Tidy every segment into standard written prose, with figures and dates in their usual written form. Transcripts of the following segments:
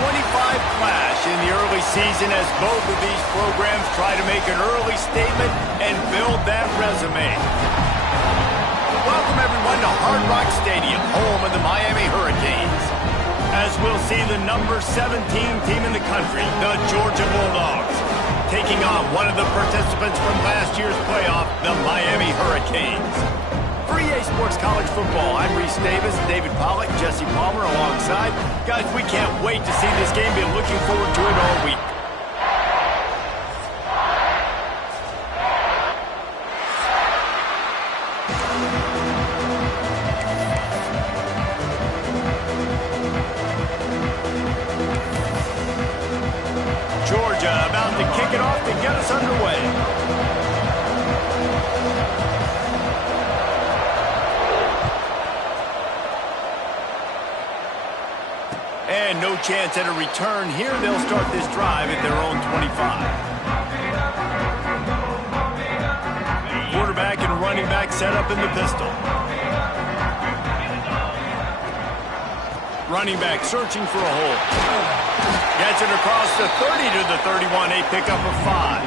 clash in the early season as both of these programs try to make an early statement and build that resume. Welcome, everyone, to Hard Rock Stadium, home of the Miami Hurricanes. As we'll see the number 17 team in the country, the Georgia Bulldogs, taking on one of the participants from last year's playoff, the Miami Hurricanes. For EA Sports College Football, I'm Reese Davis, David Pollack, Jesse Palmer alongside. Guys, we can't wait to see this game. Been looking forward to it all week. Georgia about to kick it off to get us underway. And no chance at a return here. They'll start this drive at their own 25. Quarterback and running back set up in the pistol. Running back searching for a hole. Gets it across the 30 to the 31, a pickup of 5.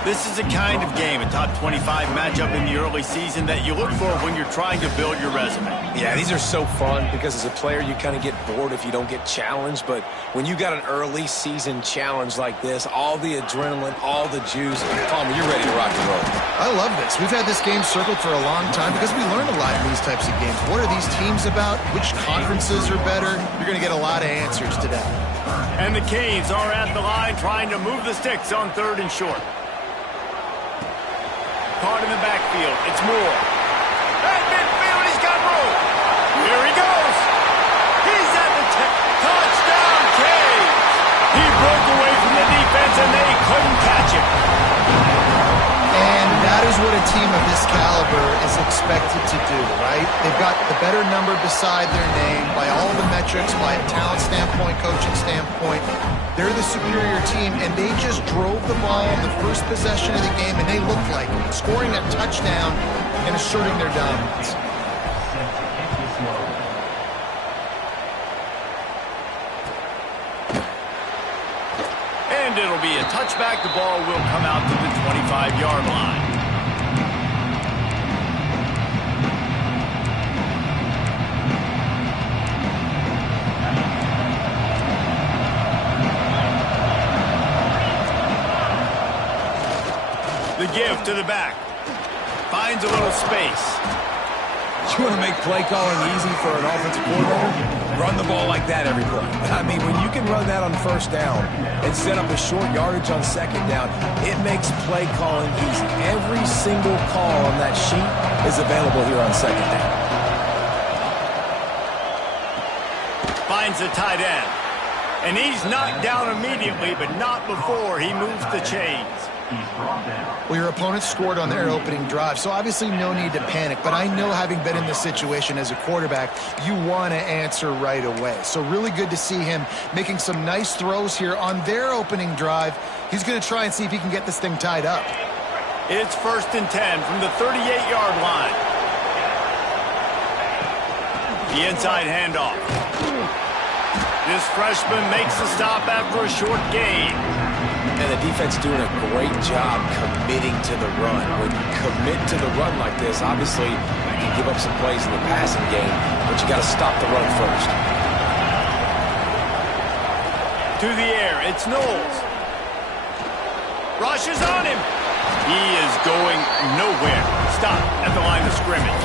This is a kind of game, a top 25 matchup in the early season that you look for when you're trying to build your resume. Yeah, these are so fun because as a player you kind of get bored if you don't get challenged, but when you got an early season challenge like this, all the adrenaline, all the juice, Palmer, you're ready to rock and roll. I love this. We've had this game circled for a long time because we learn a lot in these types of games. What are these teams about? Which conferences are better? You're going to get a lot of answers today. And the Canes are at the line trying to move the sticks on 3rd and short. Caught in the backfield. It's Moore. At midfield, he's got room. Here he goes. He's at the touchdown, Canes. He broke away from the defense, and they couldn't catch him. And that is what a team of this caliber is expected to do, right? They've got the better number beside their name by all the metrics, by a talent standpoint, coaching standpoint. They're the superior team, and they just drove the ball on the first possession of the game, and they looked like scoring a touchdown and asserting their dominance. And it'll be a touchback. The ball will come out to the 25-yard line. The give to the back. Finds a little space. You want to make play calling easy for an offensive coordinator? Run the ball like that every play. I mean, when you can run that on first down and set up a short yardage on second down, it makes play calling easy. Every single call on that sheet is available here on second down. Finds the tight end. And he's knocked down immediately, but not before he moves the chains. Well, your opponent scored on their opening drive, so obviously no need to panic. But I know, having been in this situation as a quarterback, you want to answer right away. So really good to see him making some nice throws here on their opening drive. He's going to try and see if he can get this thing tied up. It's 1st and 10 from the 38-yard line. The inside handoff. This freshman makes the stop after a short gain. And the defense doing a great job committing to the run. When you commit to the run like this, obviously you can give up some plays in the passing game, but you got to stop the run first. To the air, it's Knowles. Rushes on him. He is going nowhere. Stop at the line of scrimmage.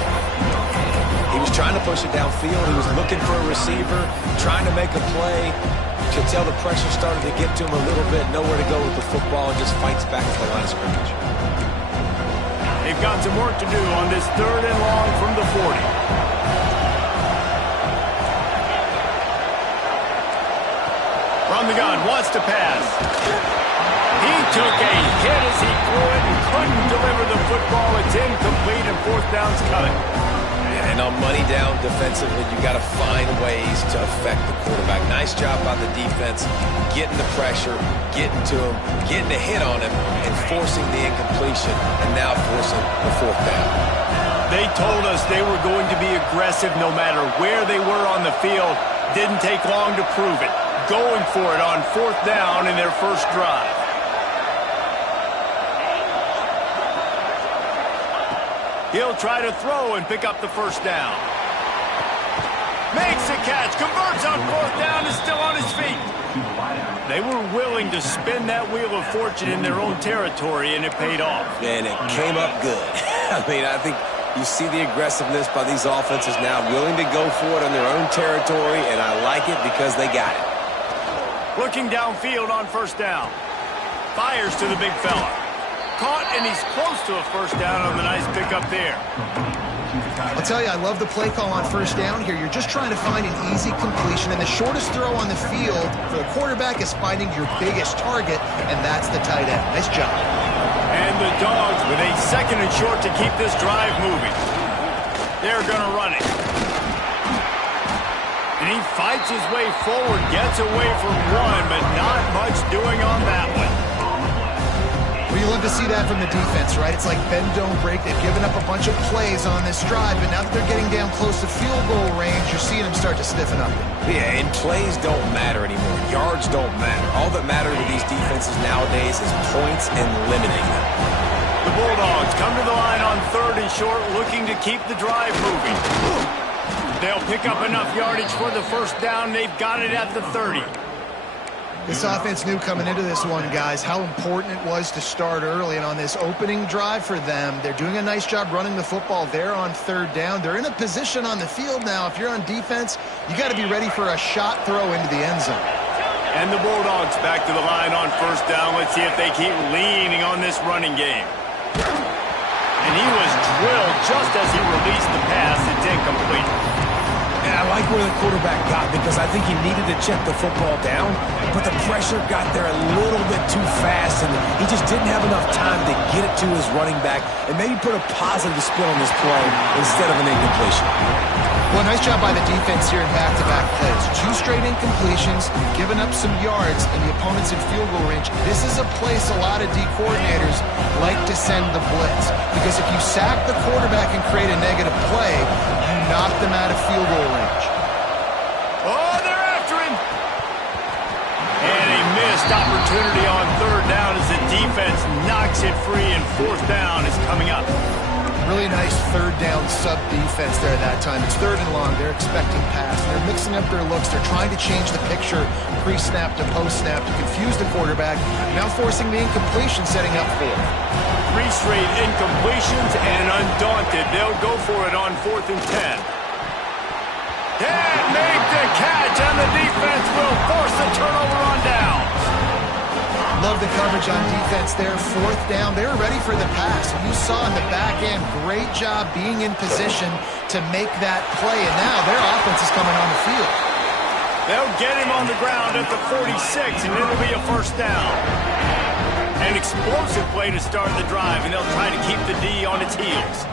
He was trying to push it downfield. He was looking for a receiver, trying to make a play. You could tell the pressure started to get to him a little bit, nowhere to go with the football, and just fights back to the line of scrimmage. They've got some work to do on this 3rd and long from the 40. From the gun, wants to pass. He took a hit as he threw it and couldn't deliver the football. It's incomplete, and 4th down's coming. And on money down defensively, you got to find ways to affect the quarterback. Nice job by the defense, getting the pressure, getting to him, getting a hit on him, and forcing the incompletion, and now forcing the 4th down. They told us they were going to be aggressive no matter where they were on the field. Didn't take long to prove it. going for it on 4th down in their first drive. He'll try to throw and pick up the first down. Makes a catch, converts on 4th down, is still on his feet. They were willing to spin that wheel of fortune in their own territory, and it paid off. And it came up good. I mean, I think you see the aggressiveness by these offenses now, willing to go for it on their own territory, and I like it because they got it. Looking downfield on 1st down. Fires to the big fella. Caught, and he's close to a first down on the nice pickup there. I'll tell you, I love the play call on 1st down here. You're just trying to find an easy completion, and the shortest throw on the field for the quarterback is finding your biggest target, and that's the tight end. Nice job. And the Dogs with a 2nd and short to keep this drive moving. They're going to run it. And he fights his way forward, gets away from one, but not much doing on that one. Well, you love to see that from the defense, right? It's like bend, don't break. They've given up a bunch of plays on this drive, but now that they're getting down close to field goal range, you're seeing them start to stiffen up. Yeah, and plays don't matter anymore. Yards don't matter. All that matters with these defenses nowadays is points and limiting them. The Bulldogs come to the line on 3rd and short, looking to keep the drive moving. They'll pick up enough yardage for the first down. They've got it at the 30. This offense knew coming into this one, guys, how important it was to start early. And on this opening drive for them, they're doing a nice job running the football there on 3rd down. They're in a position on the field now. If you're on defense, you got to be ready for a shot throw into the end zone. And the Bulldogs back to the line on 1st down. Let's see if they keep leaning on this running game. And he was drilled just as he released the pass. It's incomplete. And I like where the quarterback got because I think he needed to check the football down, but the pressure got there a little bit too fast, and he just didn't have enough time to get it to his running back and maybe put a positive spin on this play instead of an incompletion. Well, nice job by the defense here in back-to-back plays. 2 straight incompletions, giving up some yards, and the opponent's in field goal range. This is a place a lot of D coordinators like to send the blitz, because if you sack the quarterback and create a negative play, you knock them out of field goal range. Oh, they're after him! And a missed opportunity on 3rd down as the defense knocks it free, and 4th down is coming up. Really nice 3rd down sub-defense there that time. It's 3rd and long. They're expecting pass. They're mixing up their looks. They're trying to change the picture pre-snap to post-snap to confuse the quarterback, now forcing the incompletion, setting up 4th. 3 straight incompletions, and undaunted, they'll go for it on 4th and 10. Can't make the catch, and the defense will force the turnover on downs. Love the coverage on defense there. 4th down. They were ready for the pass. You saw in the back end, great job being in position to make that play, and now their offense is coming on the field. They'll get him on the ground at the 46, and it'll be a first down. An explosive play to start the drive, and they'll try to keep the D on its heels.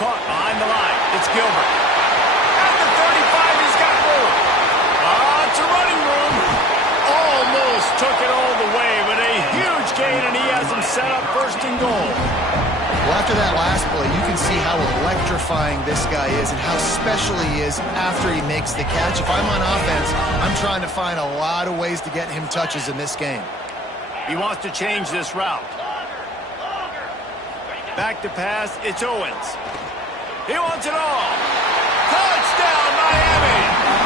Caught behind the line. It's Gilbert. At the 35, he's got more. It's a running room. Almost took it all the way, but a huge gain, and he has him set up 1st and goal. Well, after that last play, you can see how electrifying this guy is and how special he is after he makes the catch. If I'm on offense, I'm trying to find a lot of ways to get him touches in this game. He wants to change this route. Back to pass, it's Owens. He wants it all. Touchdown, Miami!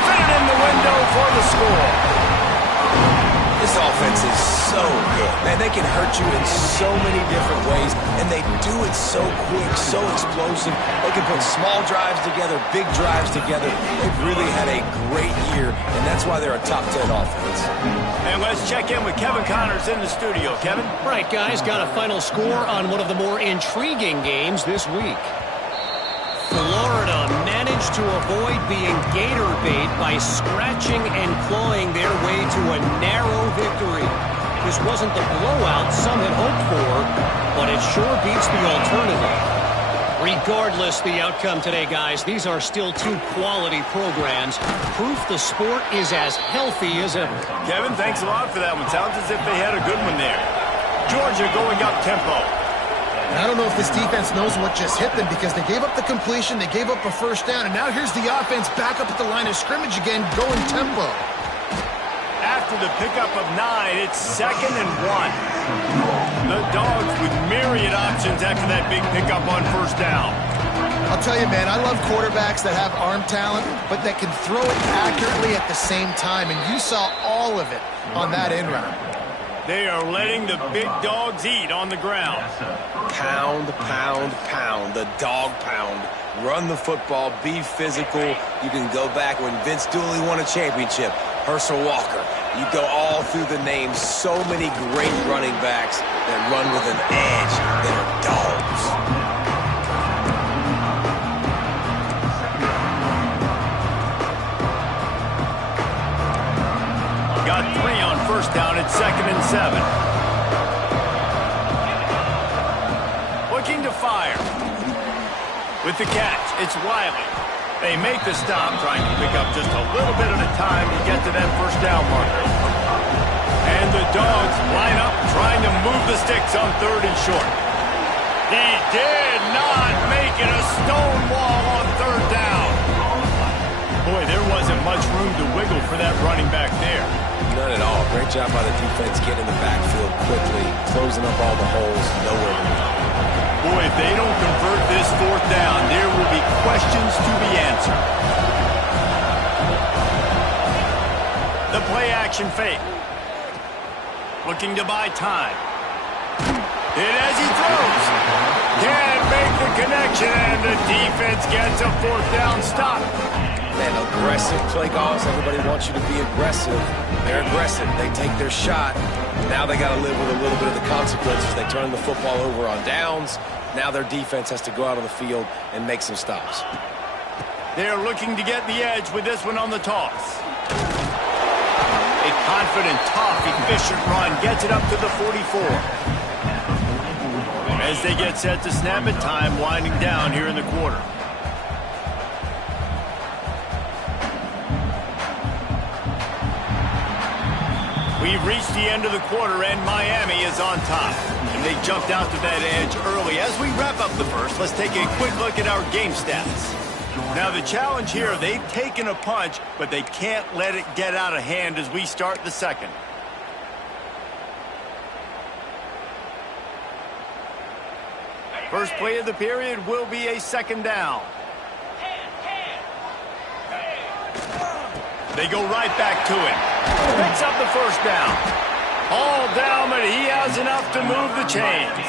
Fitted in the window for the score. This offense is so good. Man, they can hurt you in so many different ways, and they do it so quick, so explosive. They can put small drives together, big drives together. They've really had a great year, and that's why they're a top 10 offense. And let's check in with Kevin Connors in the studio. Kevin? Right, guys, got a final score on one of the more intriguing games this week. Florida managed to avoid being gator bait by scratching and clawing their way to a narrow victory. This wasn't the blowout some had hoped for, but it sure beats the alternative. Regardless the outcome today, guys, these are still 2 quality programs. Proof the sport is as healthy as ever. Kevin, thanks a lot for that one. Sounds as if they had a good one there. Georgia going up tempo. And I don't know if this defense knows what just hit them because they gave up the completion, they gave up a first down, and now here's the offense back up at the line of scrimmage again, going tempo. After the pickup of 9, it's 2nd and 1. The Dogs with myriad options after that big pickup on first down. I'll tell you, man, I love quarterbacks that have arm talent, but that can throw it accurately at the same time, and you saw all of it on that end round. They are letting the big dogs eat on the ground. Pound, pound, pound, the dog pound. Run the football, be physical. You can go back when Vince Dooley won a championship, Herschel Walker. You go all through the names. So many great running backs that run with an edge that are dogs. Got 3 on first down at 2nd and 7. Looking to fire. With the catch, it's Wiley. They make the stop, trying to pick up just a little bit at a time to get to that first down marker. And the Dogs line up, trying to move the sticks on 3rd and short. He did not make it a stone wall on 3rd down. Boy, there wasn't much room to wiggle for that running back there. None at all. Great job by the defense getting in the backfield quickly, closing up all the holes, nowhere to go. Boy, if they don't convert this 4th down, there will be questions to be answered. The play-action fake. Looking to buy time. Hit as he throws. Can't make the connection, and the defense gets a 4th down stop. Man, aggressive play calls. Everybody wants you to be aggressive. They're aggressive. They take their shot. Now they got to live with a little bit of the consequences. They turn the football over on downs. Now their defense has to go out on the field and make some stops. They're looking to get the edge with this one on the toss. A confident, tough, efficient run gets it up to the 44. As they get set to snap it, time winding down here in the quarter. We've reached the end of the quarter, and Miami is on top. And they jumped out to that edge early. As we wrap up the first, let's take a quick look at our game stats. Now, the challenge here, they've taken a punch, but they can't let it get out of hand as we start the second. First play of the period will be a 2nd down. They go right back to him. Picks up the first down. All down, but he has enough to move the chains.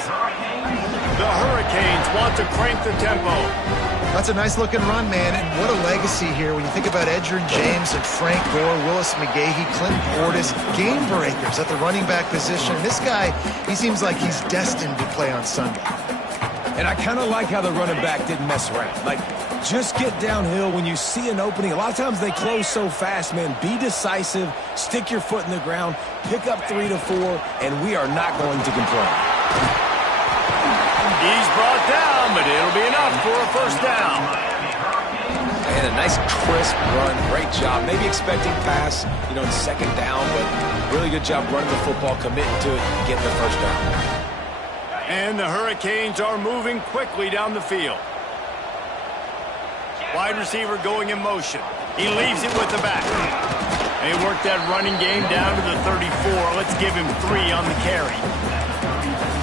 The Hurricanes want to crank the tempo. That's a nice-looking run, man, and what a legacy here when you think about Edgerrin James and Frank Gore, Willis McGahee, Clint Portis, game breakers at the running back position. This guy, he seems like he's destined to play on Sunday. And I kind of like how the running back didn't mess around. Like, just get downhill when you see an opening. A lot of times they close so fast, man. Be decisive, stick your foot in the ground, pick up 3 to 4, and we are not going to complain. He's brought down, but it'll be enough for a first down. And a nice crisp run. Great job. Maybe expecting pass, in 2nd down, but really good job running the football, committing to it, getting the first down. And the Hurricanes are moving quickly down the field. Wide receiver going in motion. He leaves it with the back. They work that running game down to the 34. Let's give him 3 on the carry.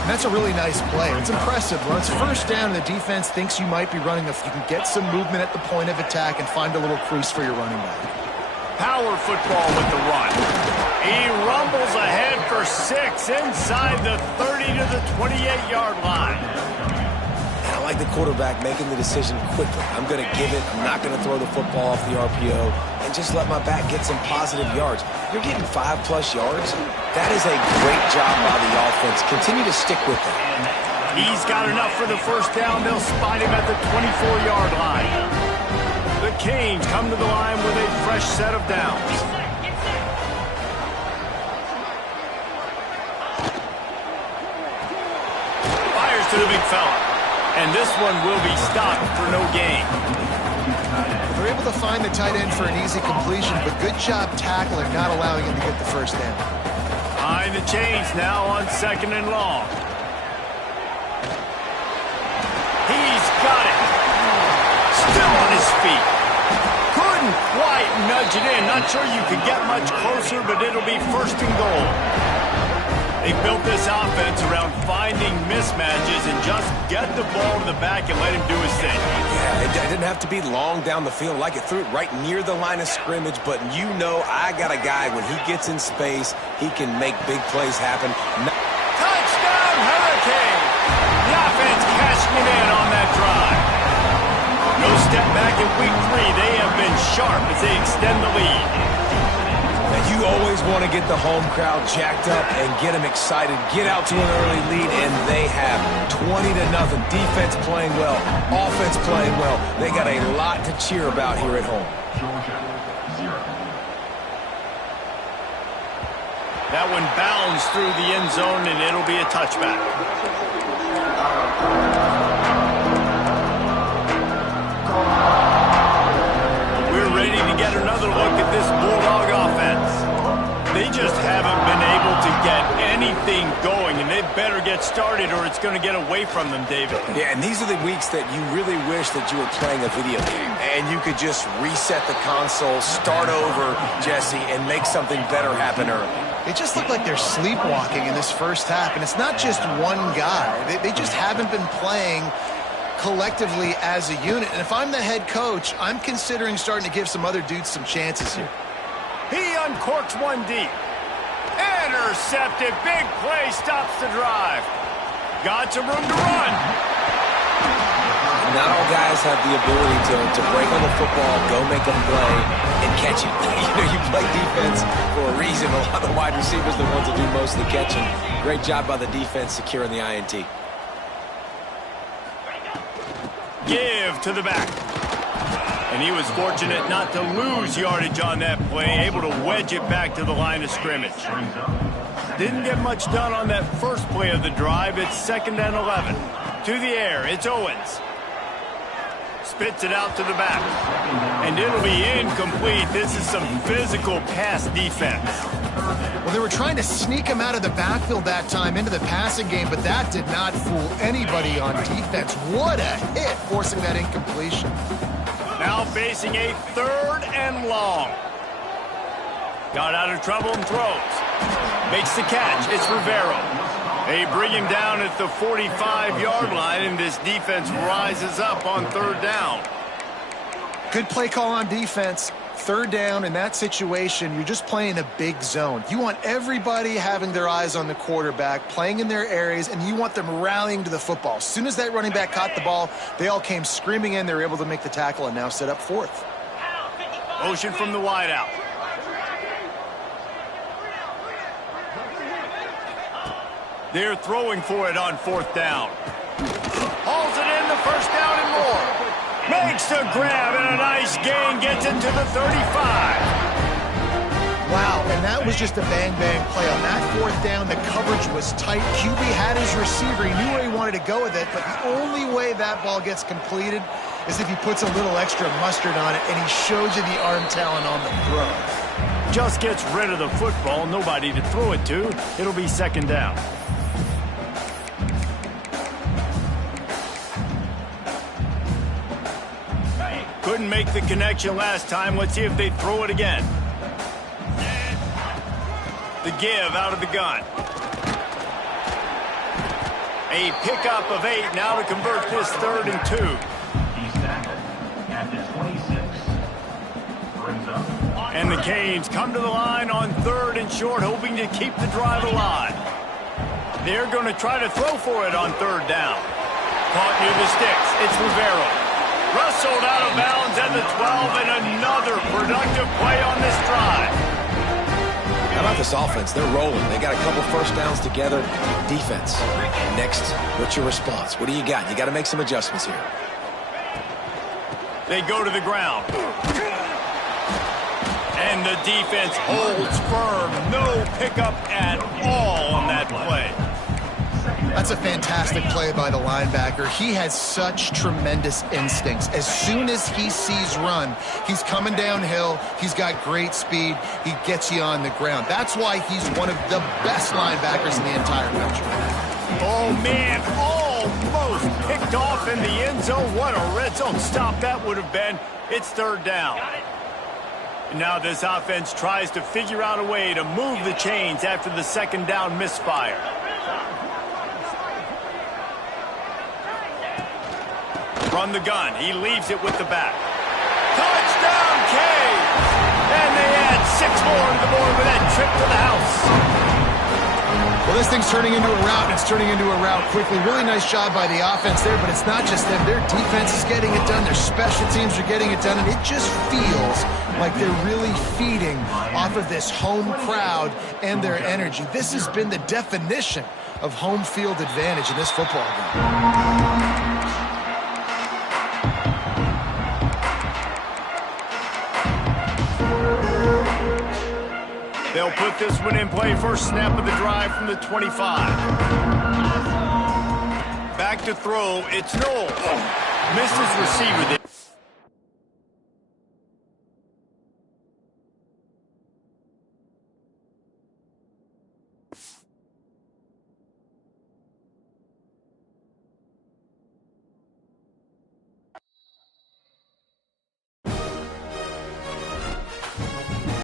That's a really nice play. It's impressive. When it's first down and the defense thinks you might be running, if you can get some movement at the point of attack and find a little crease for your running back. Power football with the run. He rumbles ahead for 6 inside the 30 to the 28-yard line. I like the quarterback making the decision quickly. I'm going to give it. I'm not going to throw the football off the RPO and just let my back get some positive yards. You're getting 5+ yards. That is a great job by the offense. Continue to stick with it. He's got enough for the first down. They'll spot him at the 24-yard line. The Canes come to the line with a fresh set of downs. Fires to the big fella. And this one will be stopped for no gain. They're able to find the tight end for an easy completion, but good job tackling, not allowing him to get the first down. Behind the chains now on 2nd and long. Still on his feet. Couldn't quite nudge it in. Not sure you could get much closer, but it'll be first and goal. They built this offense around finding mismatches and just get the ball to the back and let him do his thing. Yeah, it didn't have to be long down the field. Like it threw it right near the line of scrimmage, but you know I got a guy, when he gets in space, he can make big plays happen. Touchdown, Hurricane! The offense cashing it in on that drive. No step back in week 3. They have been sharp as they extend the lead. Now, you always want to get the home crowd jacked up and get them excited, get out to an early lead, and they have 20-0. Defense playing well, offense playing well. They got a lot to cheer about here at home. That one bounds through the end zone, and it'll be a touchback. We're ready to get another look at this Bulldog offense. They just haven't been able to get anything going, and they better get started or it's going to get away from them, David. Yeah, and these are the weeks that you really wish that you were playing a video game and you could just reset the console, start over, Jesse, and make something better happen early. It just looked like they're sleepwalking in this first half, and it's not just one guy. They just haven't been playing collectively as a unit. And if I'm the head coach, I'm considering starting to give some other dudes some chances here. He uncorks one deep. Intercepted. Big play stops the drive. Got some room to run. Not all guys have the ability to break on the football, go make a play, and catch it. You play defense for a reason. A lot of the wide receivers are the ones that do most of the catching. Great job by the defense securing the INT. Give to the back. And he was fortunate not to lose yardage on that play, able to wedge it back to the line of scrimmage. Didn't get much done on that first play of the drive. It's 2nd and 11. To the air, it's Owens. Spits it out to the back. And it'll be incomplete. This is some physical pass defense. Well, they were trying to sneak him out of the backfield that time into the passing game, but that did not fool anybody on defense. What a hit, forcing that incompletion. Now facing a 3rd and long. Got out of trouble and throws. Makes the catch. It's Rivero. They bring him down at the 45-yard line, and this defense rises up on 3rd down. Good play call on defense. 3rd down in that situation, you're just playing a big zone. You want everybody having their eyes on the quarterback, playing in their areas, and you want them rallying to the football. As soon as that running back caught the ball, they all came screaming in. They were able to make the tackle and now set up 4th. Motion from the wideout. They're throwing for it on 4th down. Hauls it in, the 1st down and more. Makes the grab and a nice gain, gets into the 35. Wow, and that was just a bang-bang play. On that 4th down, the coverage was tight. QB had his receiver. He knew where he wanted to go with it, but the only way that ball gets completed is if he puts a little extra mustard on it, and he shows you the arm talent on the throw. Just gets rid of the football, nobody to throw it to. It'll be 2nd down. Couldn't make the connection last time. Let's see if they throw it again. The give out of the gun. A pickup of 8 now to convert this 3rd and 2. And the Canes come to the line on 3rd and short, hoping to keep the drive alive. They're going to try to throw for it on 3rd down. Caught near the sticks. It's Rivero. Wrestled out of bounds at the 12, and another productive play on this drive. How about this offense? They're rolling. They got a couple 1st downs together. Defense. Next, what's your response? What do you got? You got to make some adjustments here. They go to the ground. And the defense holds firm. No pickup at all on that play. That's a fantastic play by the linebacker. He has such tremendous instincts. As soon as he sees run, he's coming downhill. He's got great speed. He gets you on the ground. That's why he's one of the best linebackers in the entire country. Oh, man, almost picked off in the end zone. What a red zone stop that would have been. It's third down. And now this offense tries to figure out a way to move the chains after the second down misfire. From the gun, he leaves it with the back. Touchdown, Canes! And they add 6 more to the board with that trip to the house. Well, this thing's turning into a rout, and it's turning into a rout quickly. Really nice job by the offense there, but it's not just them. Their defense is getting it done. Their special teams are getting it done, and it just feels like they're really feeding off of this home crowd and their energy. This has been the definition of home field advantage in this football game. They'll put this one in play. First snap of the drive from the 25. Back to throw. It's Knowles. Misses receiver there.